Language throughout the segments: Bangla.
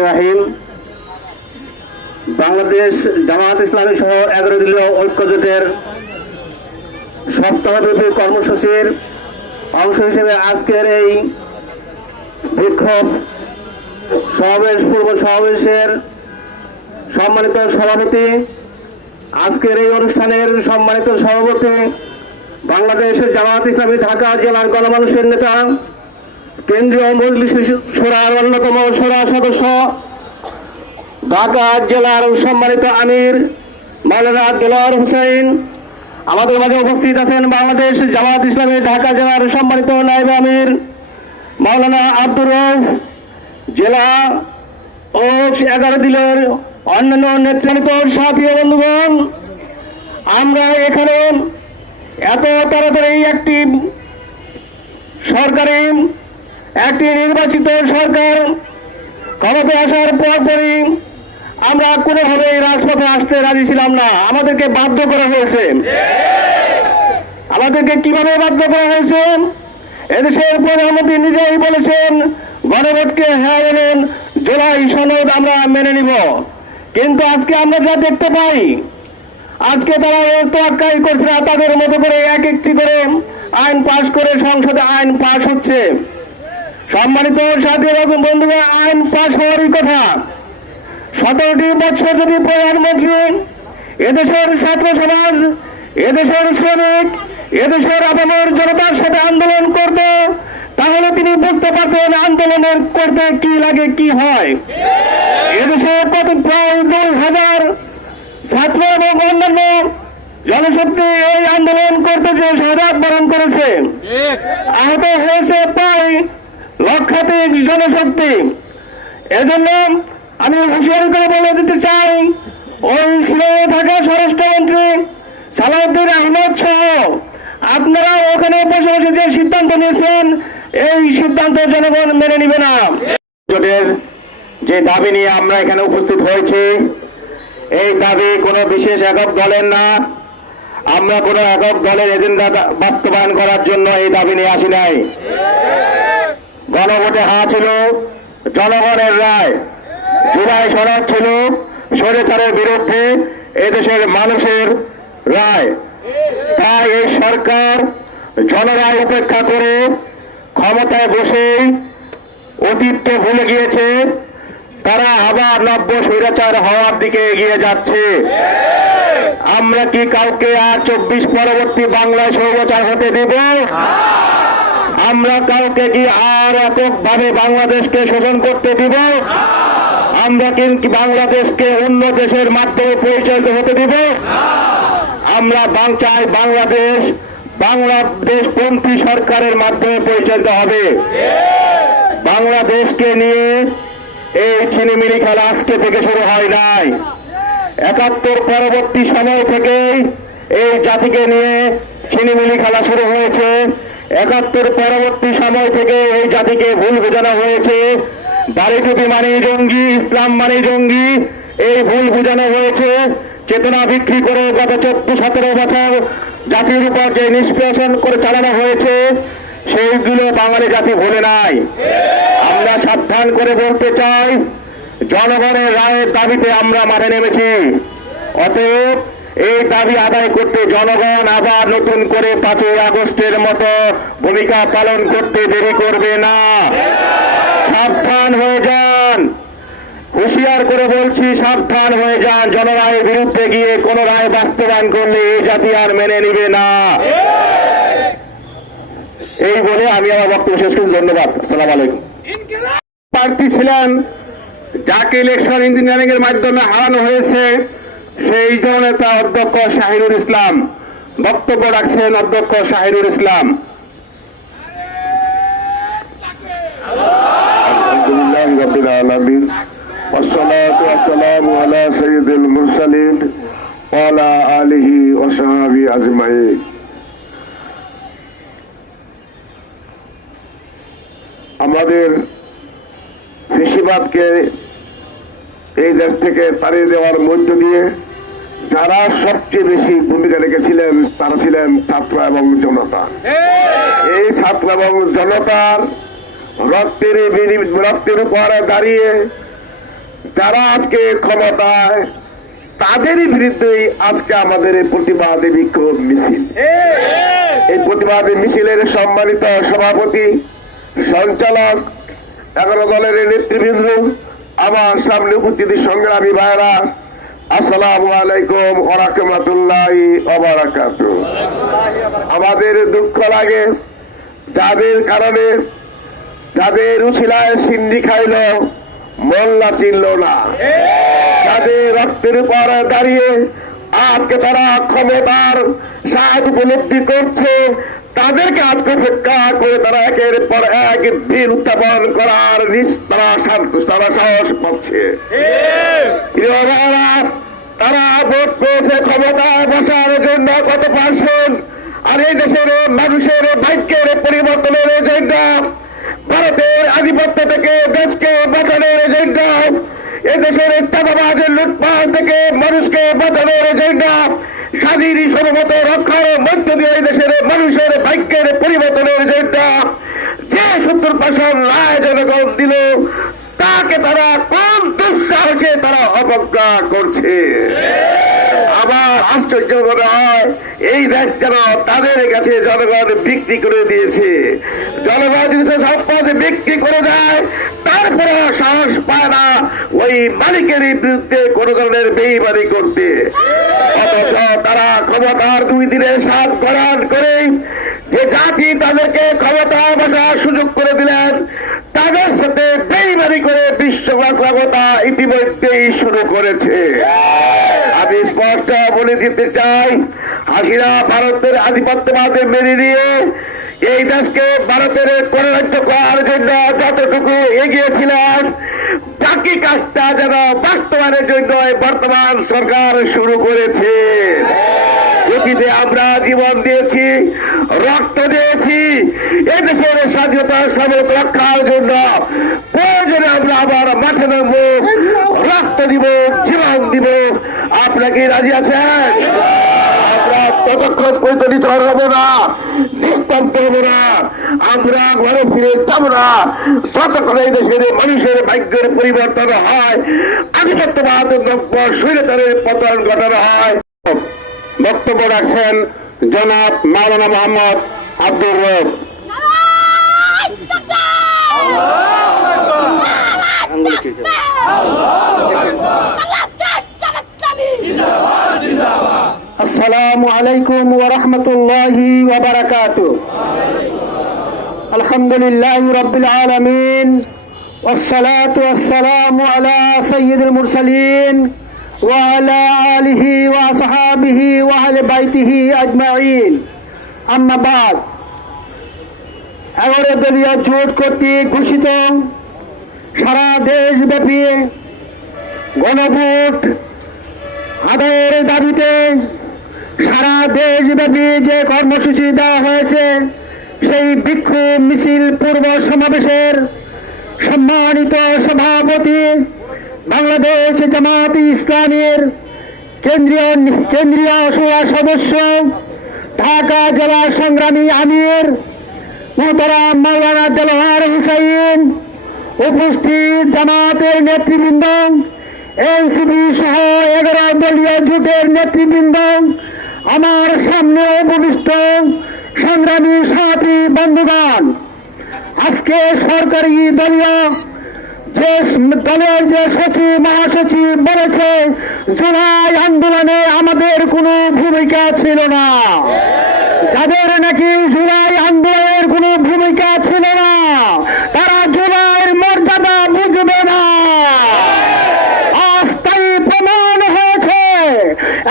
রাহিম বাংলাদেশ জামায়াত ইসলামী সহ 11 দলীয় ঐক্য জোটের সপ্তাহব্যাপী কর্মসূচির অংশ হিসেবে আজকের এই বিক্ষোভ সমাবেশ পূর্ব সমাবেশের সম্মানিত সভাপতি, আজকের এই অনুষ্ঠানের সম্মানিত সভাপতি, বাংলাদেশের জামায়াত ইসলামী ঢাকা জেলার গণমানুষের নেতা, কেন্দ্রীয় মজলিস শূরার অন্যতম শূরা সদস্য, ঢাকা জেলার সম্মানিত আমির মাওলানা দেলোয়ার হোসেন, আমাদের মাঝে উপস্থিত আছেন বাংলাদেশ জামায়াত ইসলামী ঢাকা জেলার সম্মানিত নায়েব আমির মাওলানা আব্দুর রউফ, জেলা ও 11 দলের অন্যান্য নেতৃত্ব সাথী বন্ধুগণ, আমরা এখানে এত তাড়াতাড়ি একটি নির্বাচিত সরকার ক্ষমতায় আসার পরপরই আমরা কোনোভাবেই রাজপথে আসতে রাজি ছিলাম না। আমাদেরকে বাধ্য করা হয়েছে। আমাদেরকে কিভাবে বাধ্য করা হয়েছে? এদেশের প্রধানমন্ত্রী নিজেই বলেছেন, গণভোটকে হ্যাঁ বলুন, জুলাই সনদ আমরা মেনে নিব। কিন্তু আজকে আমরা যা দেখতে পাই, আজকে তারা তোয়াক্কাই করছে না, তাদের মতো করে এক একটি করে আইন পাশ করে সংসদে আইন পাশ হচ্ছে। সম্মানিত সাথী এবং বন্ধুরা, আইন পাশ হওয়ারই কথা। 17টি বছর যদি প্রধানমন্ত্রী এদেশের ছাত্র সমাজ, এদেশের শ্রমিক, এদেশের আপামর জনতার সাথে আন্দোলন করত, তাহলে তিনি বুঝতে পারতেন আন্দোলনের করতে কি লাগে, কি হয়। এদেশে কত প্রায় 2000 ছাত্র এবং অন্যান্য জনশক্তি এই আন্দোলন করতে যে শাহাদাত বরণ করেছে, আহত হয়েছে প্রায় লক্ষাধিক জনশক্তি। এজন্য আমি হুঁশিয়ারি করে বলে দিতে চাই, ওই সিলেটে থাকা স্বরাষ্ট্রমন্ত্রী সালাউদ্দিন আহমেদ সহ আপনারা ওখানে বসে বসে যে সিদ্ধান্ত নিয়েছেন, এই সিদ্ধান্ত জনগণ মেনে নিবে না। জোটের যে দাবি নিয়ে আমরা এখানে উপস্থিত হয়েছি, এই দাবি কোনো বিশেষ একক দলের না। আমরা কোনো একক দলের এজেন্ডা বাস্তবায়ন করার জন্য এই দাবি নিয়ে আসি নাই। গণভোটে হ্যাঁ ছিল জনগণের রায়, জুলাই সনদ ছিল স্বৈরাচারের বিরুদ্ধে এদেশের মানুষের রায়। তাই এই সরকার জনরায় উপেক্ষা করে ক্ষমতায় বসেই অতীতকে ভুলে গিয়েছে। তারা আবার নব্য স্বৈরাচার হওয়ার দিকে এগিয়ে যাচ্ছে। আমরা কি কাউকে আর 24 পরবর্তী বাংলায় স্বৈরাচার হতে দেব? আমরা কাউকে কি আর এককভাবে বাংলাদেশকে শোষণ করতে দিব? আমরা কি বাংলাদেশকে অন্য দেশের মাধ্যমে পরিচালিত হতে দিব? আমরা চাই বাংলাদেশপন্থী সরকারের মাধ্যমে পরিচালিত হবে। বাংলাদেশকে নিয়ে এই ছিনিমিনি খেলা আজকে থেকে শুরু হয় নাই। 71 পরবর্তী সময় থেকেই এই জাতিকে নিয়ে ছিনিমিনি খেলা শুরু হয়েছে। 71 পরবর্তী সময় থেকে এই জাতিকে ভুল বোঝানো হয়েছে। দাড়ি টুপি মানেই জঙ্গি, ইসলাম মানেই জঙ্গি, এই ভুল বোঝানো হয়েছে। চেতনা বিক্রি করে গত 14-17 বছর জাতির উপর যে নিষ্পেষণ করে চালানো হয়েছে, সেইগুলো বাঙালি জাতি ভুলে নাই। আমরা সাবধান করে বলতে চাই, জনগণের রায়ের দাবিতে আমরা মাঠে নেমেছি। অতএব এই দাবি আদায় করতে জনগণ আবার নতুন করে 5ই আগস্টের মতো ভূমিকা পালন করতে দেরি করবে না। সাবধান হয়ে যান, হুঁশিয়ার করে বলছি, সাবধান হয়ে যান। জনরায়ের বিরুদ্ধে গিয়ে কোন রায় বাস্তবায়ন করলে এই জাতি আর মেনে নিবে না। এই বলে আমি আমার বক্তব্য শেষ করি। ধন্যবাদ। আসসালামু আলাইকুম। প্রার্থী ছিলেন যাকে ইলেকশন ইঞ্জিনিয়ারিং এর মাধ্যমে হারানো হয়েছে, সেই জননেতা অধ্যক্ষ শাহিনুর ইসলাম। বক্তব্য রাখছেন অধ্যক্ষ শাহিনুর ইসলাম। আলহামদুলিল্লাহ রাব্বিল আলামিন, ওয়াসসালাতু ওয়াসসালামু আলা সাইয়্যিদিল মুরসালিন ওয়া আলা আলিহি ওয়া সাহবিহি আজমাইন। আমাদের ফ্যাসিবাদকে এই দেশ থেকে তাড়িয়ে দেওয়ার মধ্য দিয়ে যারা সবচেয়ে বেশি ভূমিকা রেখেছিলেন, তারা ছিলেন ছাত্র এবং জনতা। এই ছাত্র এবং জনতার রক্তের উপর দাঁড়িয়ে যারা আজকে ক্ষমতায়, তাদেরই বিরুদ্ধেই আজকে আমাদের এই প্রতিবাদী বিক্ষোভ মিছিল। এই প্রতিবাদী মিছিলের সম্মানিত সভাপতি, সঞ্চালক, 11 দলের নেতৃবৃন্দ, আমার সামনে উপস্থিত সংগ্রামী ভাইরা, আসসালামু আলাইকুম ওয়া রাহমাতুল্লাহি ওয়া বারাকাতুহু। আমাদের দুঃখ লাগে যাদের কারণে, যাদের উছিলায় সিন্ডি খাইল মোল্লা চিনল না, যাদের রক্তের উপর দাঁড়িয়ে আজকে তারা ক্ষমতার স্বাদ উপলব্ধি করছে, তাদেরকে আজকে উপেক্ষা করে তারা একের পর এক বিল উত্থাপন করার তারা সাহস পাচ্ছে। তারা ভোট পেয়েছে ক্ষমতায় বসার জন্য কত পার্সেন্ট, আর এই দেশের মানুষের ভাগ্যের পরিবর্তনের জন্য, ভারতের আধিপত্য থেকে দেশকে বাঁচানোর জন্য, এদেশের চাঁদাবাজের লুটপাট থেকে মানুষকে বাঁচানোর জন্য, স্বাধীন সর্বত রক্ষার মধ্য দিয়ে দেশের মানুষের ভাগ্যের পরিবর্তনের জন্য যে 70% রায় জনগণ দিল, তাকে তারা কোন দুঃসাহসে তারা অবজ্ঞা করছে। আবার আশ্চর্য মনে হয় এই দেশ যেন তাদের কাছে জনগণ বিক্রি করে দিয়েছে। জনগণ যদি সম্পদ বিক্রি করে দেয়, তারপরে সাহস পায় না ওই মালিকের বিরুদ্ধে কোন ধরনের বেইমানি করতে। অথচ তারা ক্ষমতার 2 দিনের স্বাদ গ্রহণ করে যে জাতি তাদেরকে ক্ষমতায় বসার সুযোগ করে দিলেন, তাদের সাথে বেইমানি করে বিশ্বাসঘাতকতা ইতিমধ্যেই শুরু করেছে। আমি স্পষ্ট বলে দিতে চাই, হাসিনা ভারতের আধিপত্যবাদে মেনে নিয়ে এই দেশকে ভারতের পরিণত করার জন্য যতটুকু এগিয়েছিলেন, বাকি কাজটা যেন বাস্তবায়নের জন্য বর্তমান সরকার শুরু করেছে। অতীতে আমরা জীবন দিয়েছি, রক্ত দিয়েছি এদেশের স্বাধীনতা সর্বত রক্ষার জন্য। প্রয়োজনে আমরা আবার মাঠে নামবো, রক্ত দিব, জীবন দিব। আপনাকে রাজি আছেন? আমরা ততক্ষণ পরিচালিত হব না, নিস্তব্ধ হব না, আমরা ঘরে ফিরে যাব না যতক্ষণ এই দেশের মানুষের ভাগ্যের পরিবর্তন হয়, আধিপত্যবাদ স্বৈরাচারের পতন ঘটানো হয়। বক্তব্য রাখছেন জনাব মাওলানা মোহাম্মদ আব্দুর রব। আসসালামু আলাইকুম ওয়া রাহমাতুল্লাহি ওয়া বারাকাতুহু। আলহামদুলিল্লাহি রাব্বিল আলামিন, ওয়াসসালাতু ওয়াসসালামু আলা সাইয়্যিদিল মুরসালিন ওয়া আলা আলিহি ওয়া আসহাবিহি ওয়া আহলি বাইতিহি আজমাইন। আম্মা বাদ, 11 দলীয় জোট কর্তৃক ঘোষিত সারা দেশব্যাপী গণভোট আদায়ের দাবিতে সারা দেশব্যাপী যে কর্মসূচি দেওয়া হয়েছে, সেই বিক্ষোভ মিছিল পূর্ব সমাবেশের সম্মানিত সভাপতি, বাংলাদেশ জামাত ইসলামীর কেন্দ্রীয় সদস্য, ঢাকা জেলা সংগ্রামী আমির মোহতারাম মাওলানা দেলোয়ার হুসাইন, উপস্থিত জামাতের নেতৃবৃন্দ, এনসিপি সহ 11 দলীয় জোটের নেতৃবৃন্দ, আমার সামনে উপবিষ্ট সংগ্রামী সাথী বন্ধুগণ, আজকে সরকারি দলের যে সচিব মহাসচিব বলেছে জুলাই আন্দোলনে আমাদের কোনো ভূমিকা ছিল না, যাদের নাকি জুলাই আন্দোলনের কোনো ভূমিকা ছিল না, তারা জুলাইয়ের মর্যাদা বুঝবে না। আজ তাই প্রমাণ হয়েছে,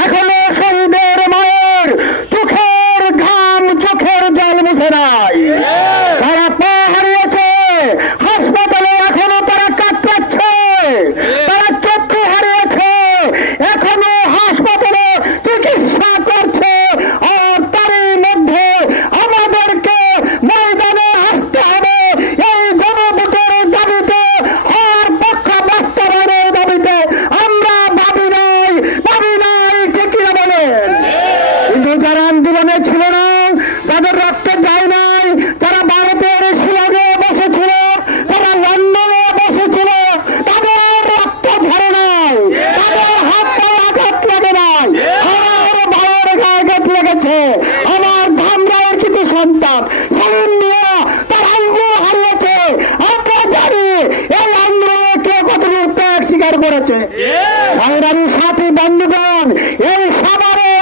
এখনো শহীদের মায়ের চোখের ঘাম, চোখের জল মুছে নাই। তারা পা হারিয়েছে, হাসপাতালে এখনো তারা কাতরাচ্ছে, তারা চক্ষু হারিয়েছে, এখনো হাসপাতালে চিকিৎসা করছে। আর তারই মধ্যে আমাদেরকে করেছে। সংগ্রামী সাথী বন্ধুগণ, এই সবারে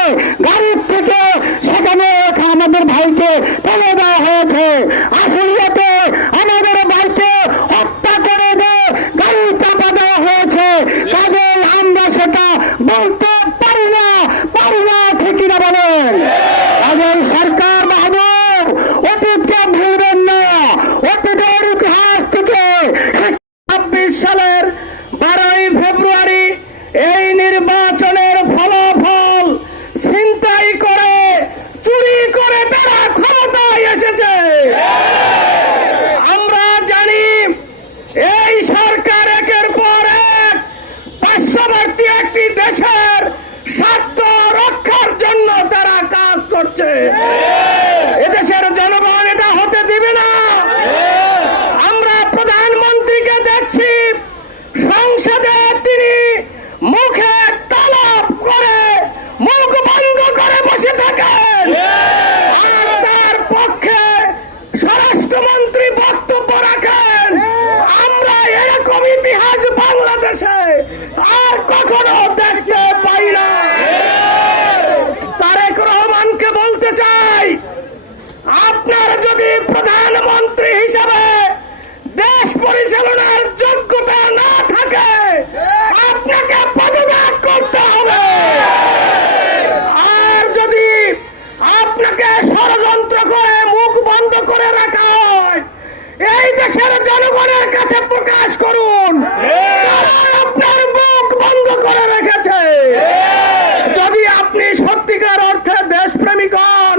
গাড়ির থেকে সেখানে আমাদের ভাইকে ফেলে দেওয়া হয়েছে। আসলিয়াতে আমাদের ভাইকে হত্যা করে দিয়ে গাড়ি চাপা দেওয়া হয়েছে। কাজে আমরা সেটা বলতে পারি না ঠিকই না বলেন? কাজে সরকার বাহাদুর, অতীতকে ভুলবেন না। অতীতের ইতিহাস থেকে 26 সালের 12ই ফেব্রুয়ারি এই নির্বাচনের ফলাফল ছিনতাই করে, চুরি করে তারা ক্ষমতায় এসেছে। আমরা জানি এই সরকার একের পর এক পার্শ্ববর্তী একটি দেশের স্বার্থ রক্ষার জন্য তারা কাজ করছে। এদেশের জনগণ এটা হতে দিবে না। আমরা প্রধানমন্ত্রীকে দেখছি সংসদে তিনি মুখে তালাপ করে মুখ বন্ধ করে বসে থাকেন, আর তার পক্ষে স্বরাষ্ট্রমন্ত্রী বক্তব্য রাখেন। আমরা এরকম ইতিহাস বাংলাদেশে আর কখনো দেখতে পাই না। তারেক রহমানকে বলতে চাই, আপনার যদি প্রধানমন্ত্রী হিসাবে দেশ পরিচালনার যোগ্যতা না থাকে, আপনাকে পদত্যাগ করতে হবে। আর যদি আপনাকে ষড়যন্ত্র করে মুখ বন্ধ করে রাখা হয়, এই দেশের জনগণের কাছে প্রকাশ করুন কারা আপনার মুখ বন্ধ করে রেখেছে। যদি আপনি সত্যিকার অর্থে দেশপ্রেমিক হন,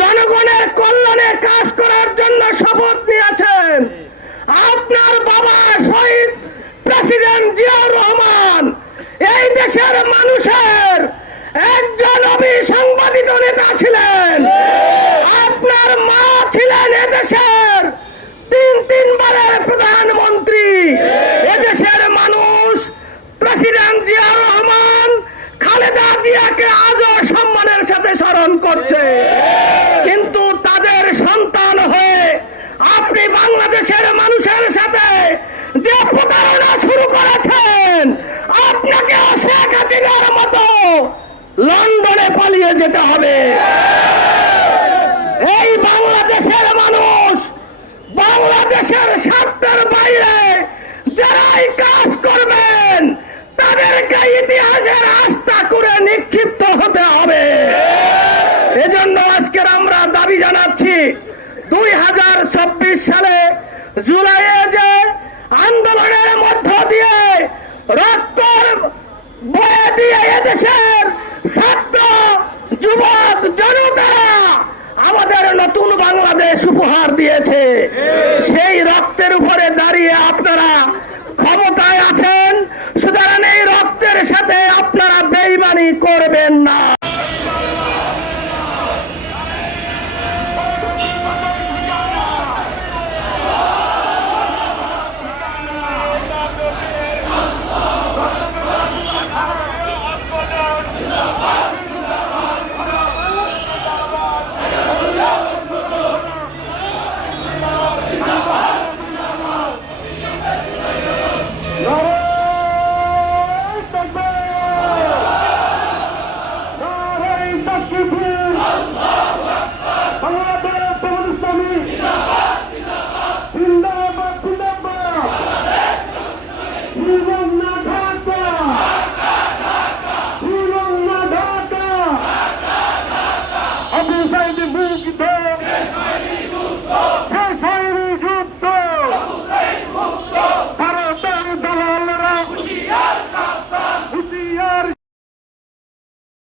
জনগণের কল্যাণে কাজ করার জন্য শপথ নিয়েছেন, আপনার বাবা শহীদ প্রেসিডেন্ট জিয়াউর রহমান এই দেশের মানুষের একজন অবিসংবাদিত নেতা ছিলেন। আপনার মা ছিলেন এদেশের তিনবারের প্রধানমন্ত্রী। এদেশের মানুষ প্রেসিডেন্ট জিয়াউর রহমান, খালেদা জিয়াকে আজও সম্মানের সাথে স্মরণ করছে। কিন্তু তাদের সন্তান হয়ে আপনি বাংলাদেশের মানুষের সাথে যে প্রতারণা শুরু করেছেন, আপনাকে শেখ হাসিনার মতো লন্ডনে পালিয়ে যেতে হবে। এই বাংলাদেশের মানুষ বাংলাদেশের স্বার্থের বাইরে যারাই কাজ করবেন, তাদেরকে ইতিহাসের আস্থা করে নিক্ষিপ্ত হতে হবে। এজন্য আজকের আমরা দাবি জানাচ্ছি, 2024 সালে জুলাইয়ে যে আন্দোলনের মধ্য দিয়ে রক্ত বয়ে দিয়ে এদেশের ছাত্র যুবক জনতারা আমাদের নতুন বাংলাদেশ উপহার দিয়েছে, সেই রক্তের উপরে দাঁড়িয়ে আপনারা ক্ষমতায় আছেন। সুতরাং এই রক্তের সাথে আপনারা বেইমানি করবেন না।